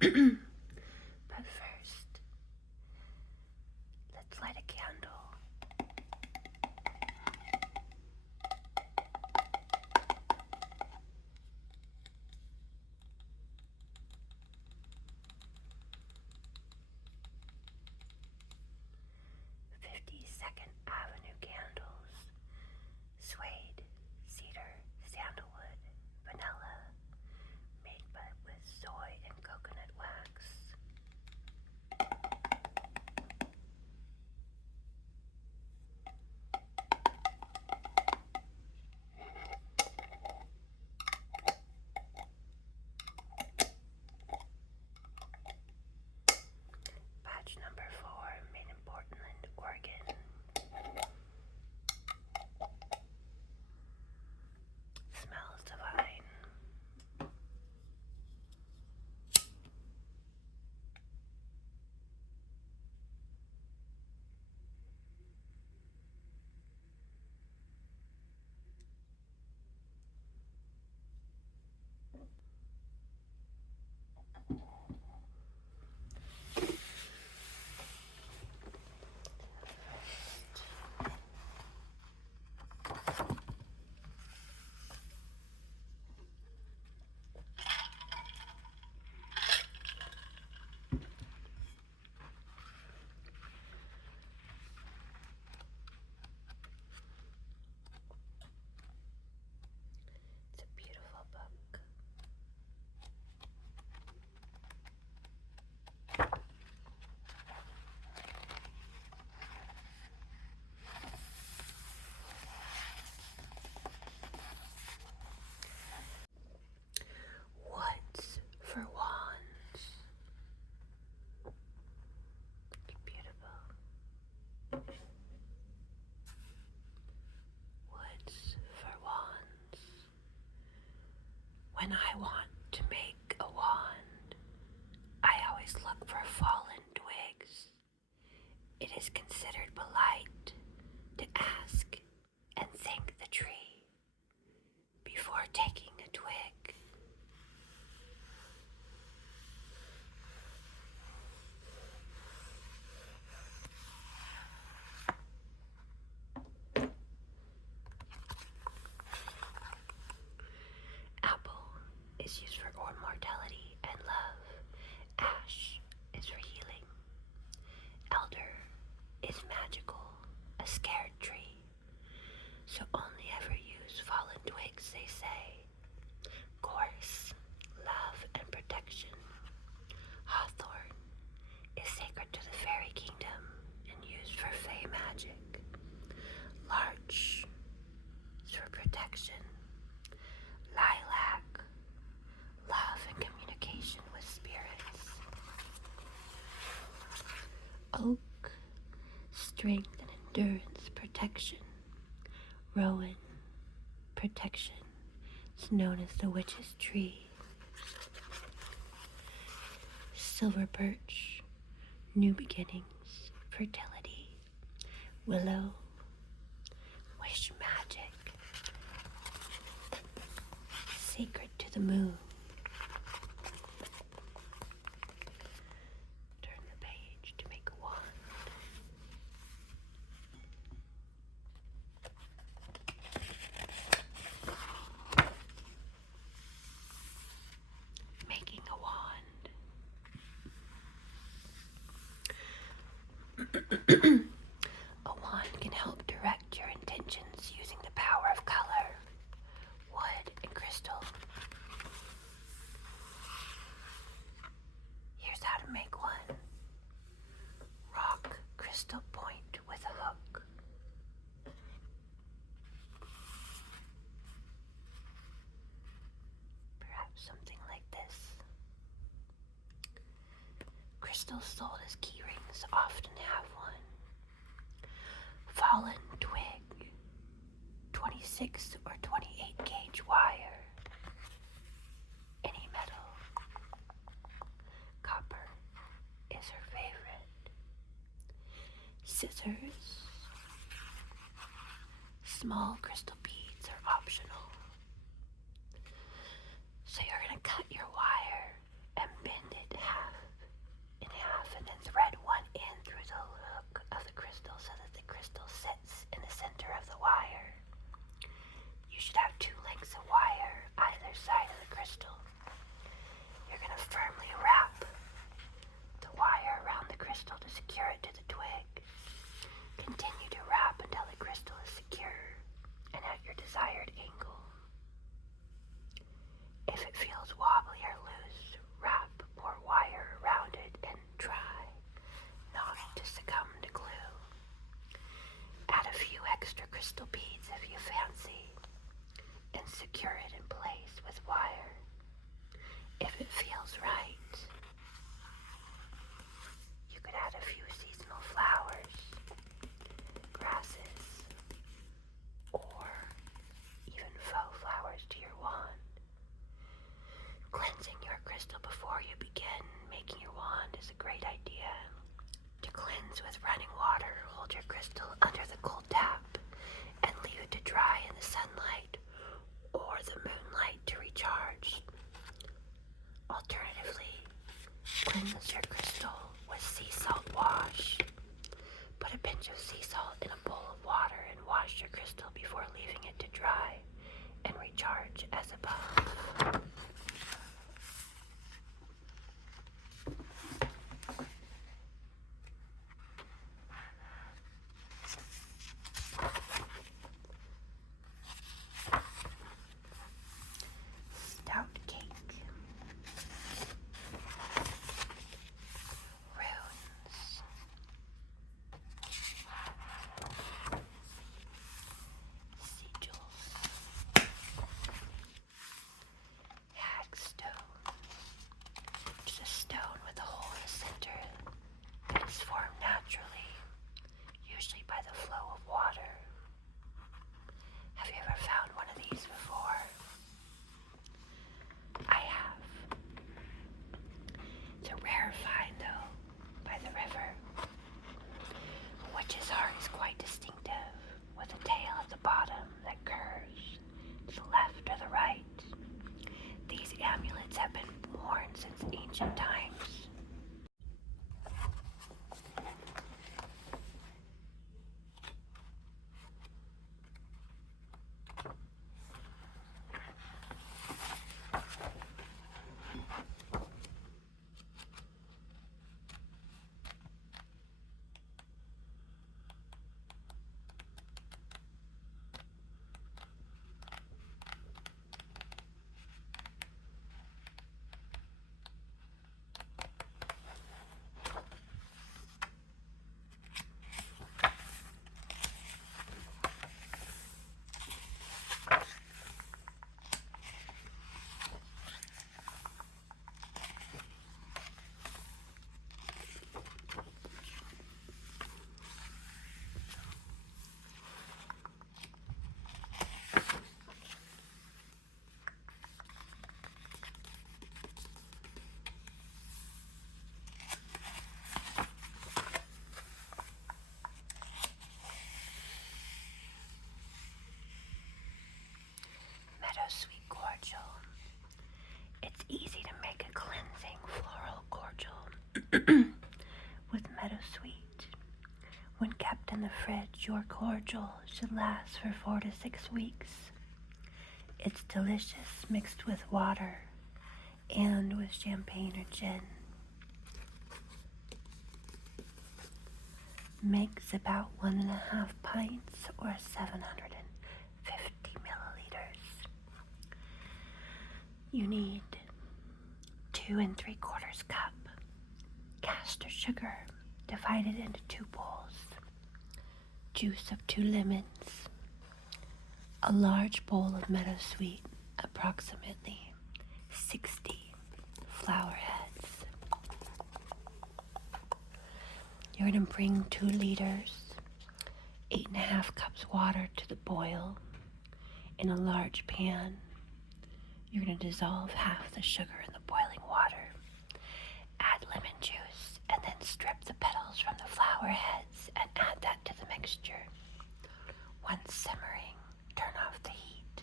But first, let's light a candle. Second Avenue candles, suede, cedar, sandalwood, vanilla, made with soy and coconut wax. Batch number 4, made in Portland, Oregon. Smells divine. It's a beautiful book. Woods for wands. It's beautiful. Woods for wands. When I want to make a wand, I always look for fallen twigs. It is considered polite to ask and thank the tree before taking a twig. Apple is used for immortality and love. Ash is for healing. Elder is magical, a scared tree. So only ever use fallen twigs, they say. Gorse, love and protection. Hawthorn is sacred to the fairy kingdom and used for fey magic. Larch is for protection. Lilac, love and communication with spirits. Oak, strength and endurance, protection. Rowan, protection. It's known as the witch's tree. Silver birch, new beginnings, fertility. Willow, wish magic. Sacred to the moon. Turn the page to make a wand. Making a wand. A wand can help direct your intentions using the power of color, wood, and crystal. Here's how to make one. Rock crystal point with a hook. Perhaps something like this. Crystals sold as key rings often have one. Fallen twig, 26 or 28 gauge wire. Any metal. Copper is her favorite. Scissors. Small crystal beads are optional. So you're going to cut your wire and bend it half secure it in place with wire. If it feels right, you could add a few seasonal flowers, grasses, or even faux flowers to your wand. Cleansing your crystal before you begin making your wand is a great idea. To cleanse with running water, hold your crystal under the cold tap and leave it to dry in the sunlight or the moonlight to recharge. Alternatively, cleanse your crystal with sea salt wash. Put a pinch of sea salt in a bowl of water and wash your crystal before leaving it to dry and recharge as above. Stout cake. Runes. Sigils. Hagstone, which is a stone with a hole in the center that is formed naturally, usually by the flow of water. Have you ever found one of these before? I have. It's a rare find, though, by the river. A witch's heart is quite distinctive, with a tail at the bottom that curves to the left or the right. These amulets have been worn since ancient times. Sweet cordial. It's easy to make a cleansing floral cordial with meadowsweet. When kept in the fridge, your cordial should last for 4 to 6 weeks. It's delicious mixed with water and with champagne or gin. Makes about 1.5 pints or 750 milliliters. You need 2 3/4 cup caster sugar divided into 2 bowls, juice of 2 lemons, a large bowl of meadowsweet, approximately 60 flower heads. You're going to bring 2 liters, 8.5 cups water to the boil in a large pan. You're going to dissolve half the sugar in the boiling water, add lemon juice, and then strip the petals from the flower heads and add that to the mixture. Once simmering, turn off the heat,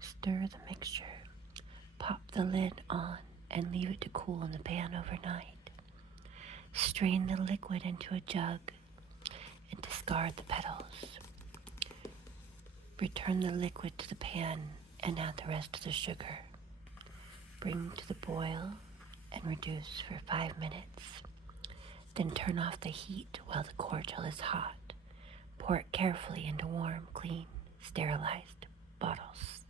stir the mixture, pop the lid on, and leave it to cool in the pan overnight. Strain the liquid into a jug and discard the petals. Return the liquid to the pan and add the rest of the sugar. Bring to the boil and reduce for 5 minutes. Then turn off the heat while the cordial is hot. Pour it carefully into warm, clean, sterilized bottles.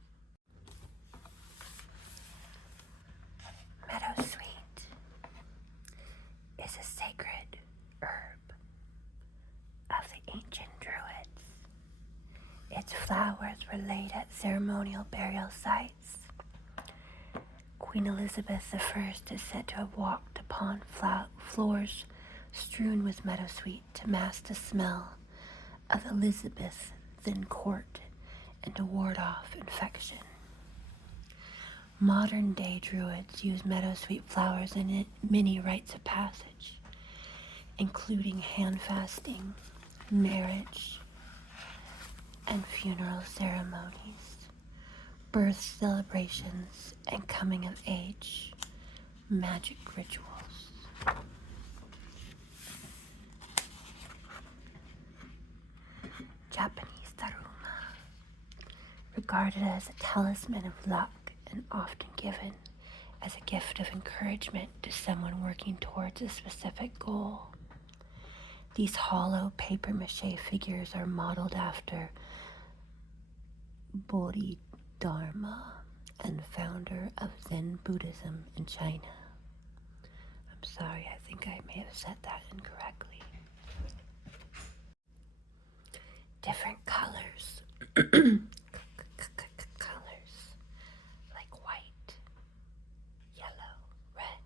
Meadowsweet is a sacred herb of the ancient Druids. Its flowers were laid at ceremonial burial sites. Queen Elizabeth I is said to have walked upon floors strewn with meadowsweet to mask the smell of Elizabethan court and to ward off infection. Modern-day Druids use meadowsweet flowers in many rites of passage, including hand fasting, marriage, and funeral ceremonies, birth celebrations, and coming of age magic rituals. Japanese daruma, regarded as a talisman of luck and often given as a gift of encouragement to someone working towards a specific goal. These hollow papier-mâché figures are modeled after Bodhidharma and founder of Zen Buddhism in China. I'm sorry, I think I may have said that incorrectly. Different colors. Colors like white, yellow, red,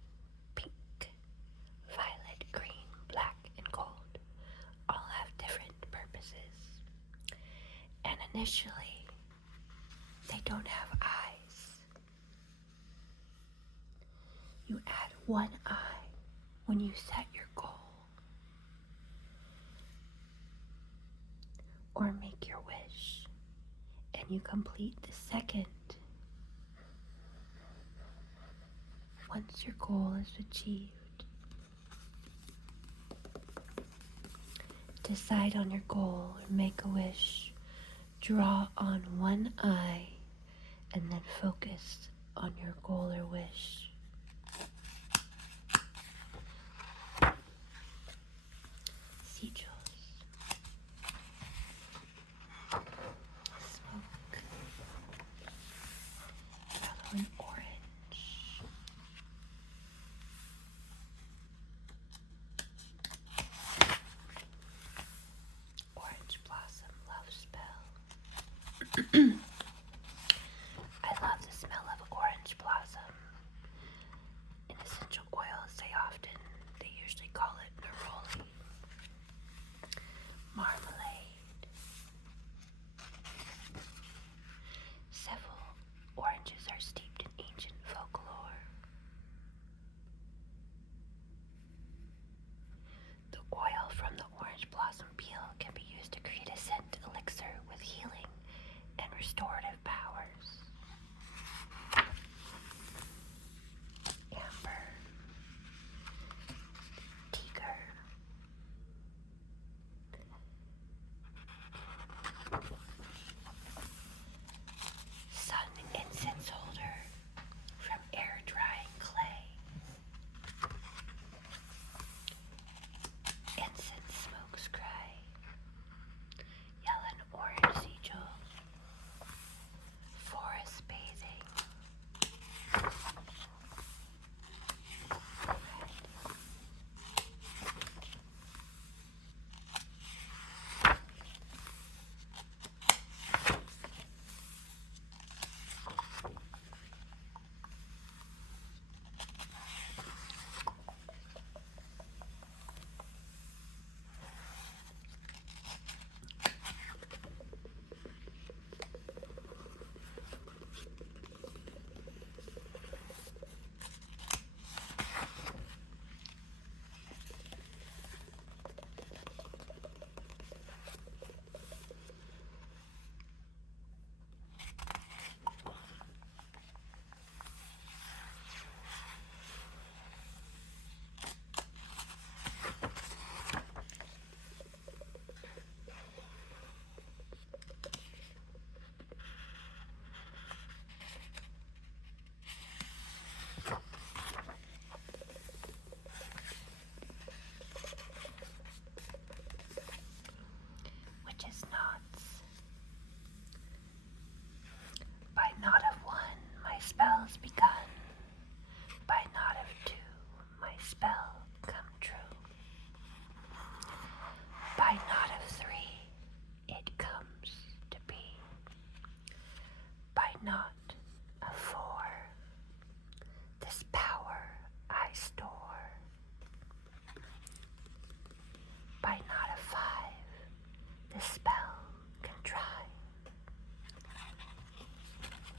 pink, violet, green, black, and gold all have different purposes. And initially, they don't have eyes. You add one eye when you set your goal or make your wish, and you complete the second once your goal is achieved. Decide on your goal or make a wish. Draw on one eye and then focus on your goal or wish. Sigils. Smoke. Yellow and orange. Orange blossom love spell. I love the smell of orange blossom. not of 4, this power I store. By not of 5, the spell can try.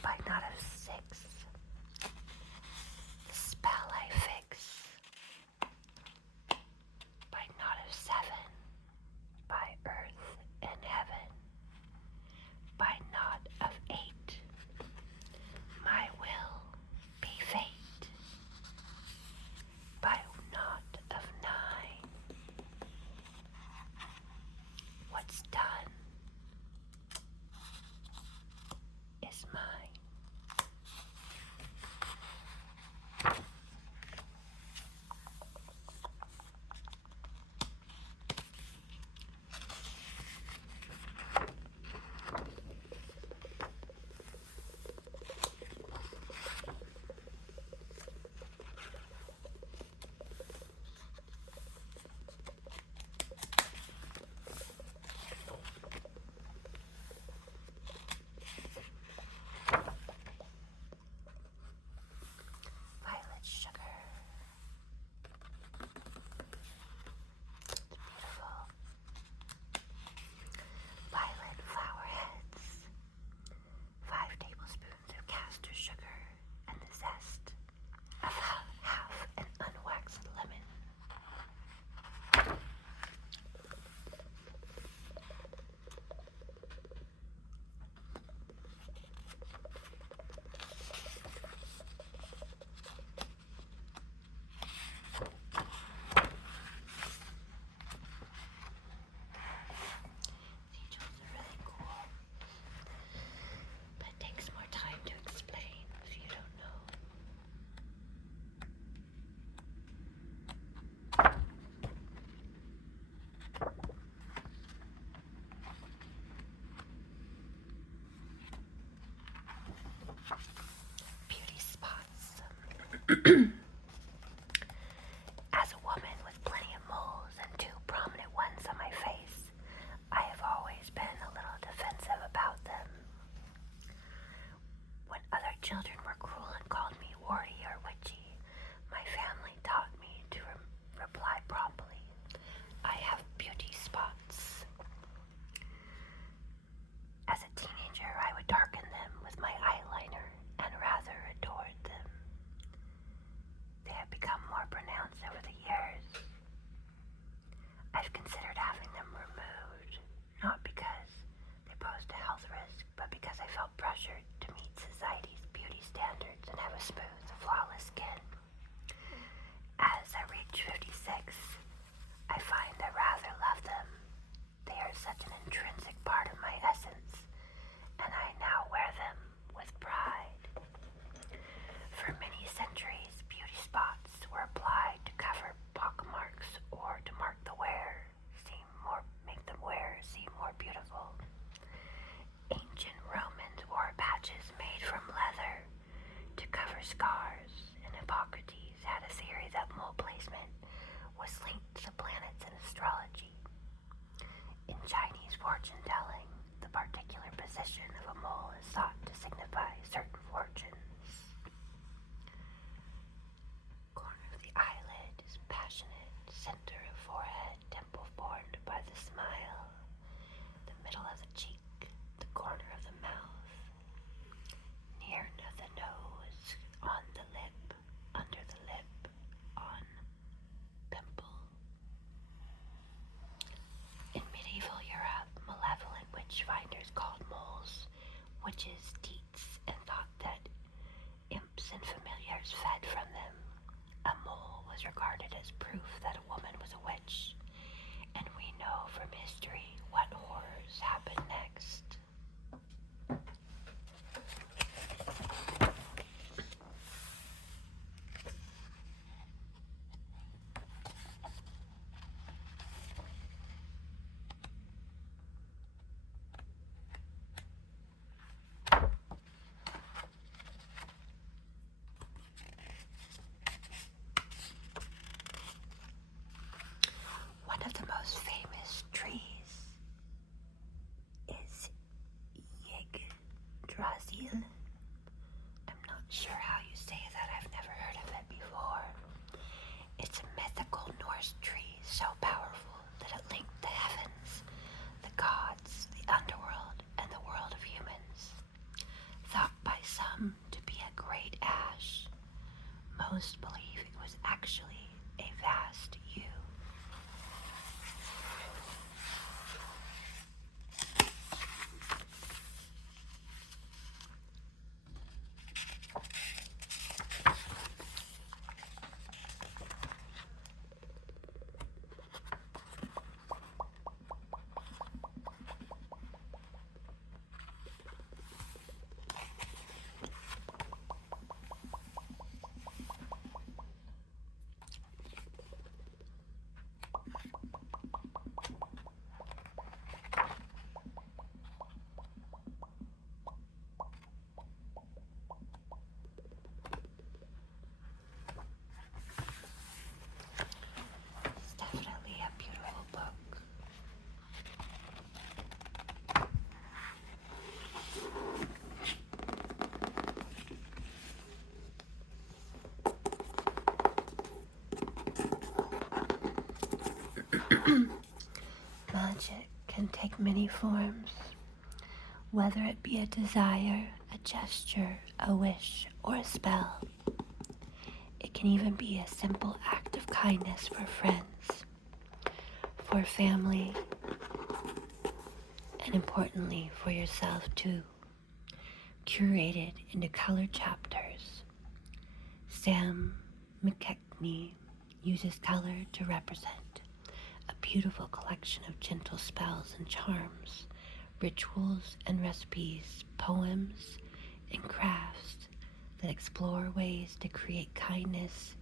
By not of 6, the spell I fix. By not of 7, by earth and heaven. By not of 8, my will be fate. By not of 9, what's done is mine. As a woman with plenty of moles and 2 prominent ones on my face, I have always been a little defensive about them. When other children were cruel and called me warty or witchy, my family taught me to reply promptly, I have beauty spots. As a teenager, I would darken them with my eyeliner and rather adored them. They have become more pronounced over the years. I've considered having them removed, not because they posed a health risk, but because I felt pressured to meet society's beauty standards and have a smooth, flawless skin. As I reach 56, I find I rather love them. They are such an intrinsic part of my essence, and I now wear them with pride. For many centuries, beauty spots were applied to cover pockmarks or to mark the wearer, make the wearer seem more beautiful. Ancient Romans wore patches made from leather to cover scars, and Hippocrates had a theory that mole placement was linked to the planets and astrology. In Chinese fortune telling, the particular position of a mole is thought to signify certain fortunes. Corner of the eyelid is passionate, center of forehead, temple formed by the smile, the middle of the cheek, the corner of the mouth, near of the nose, on the lip, under the lip, on pimple. In medieval Europe, malevolent witch-finders called moles witches' teats and thought that imps and familiars fed from them. A mole was regarded as proof that a woman was a witch, and we know from history what horrors happened next. One of the most famous trees sure how you say that. I've never heard of it before. It's a mythical Norse tree so powerful that it linked the heavens, the gods, the underworld, and the world of humans. Thought by some to be a great ash, most believe it was actually a vast yew. It's definitely a beautiful book. Magic can take many forms, whether it be a desire, a gesture, a wish, or a spell. It can even be a simple act of kindness for friends, for family, and importantly for yourself too, curated into colored chapters. Sam Mckechnie uses color to represent a beautiful collection of gentle spells and charms, rituals and recipes, poems and crafts that explore ways to create kindness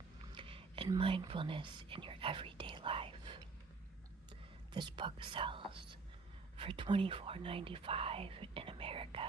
and mindfulness in your everyday life. This book sells for $24.95 in America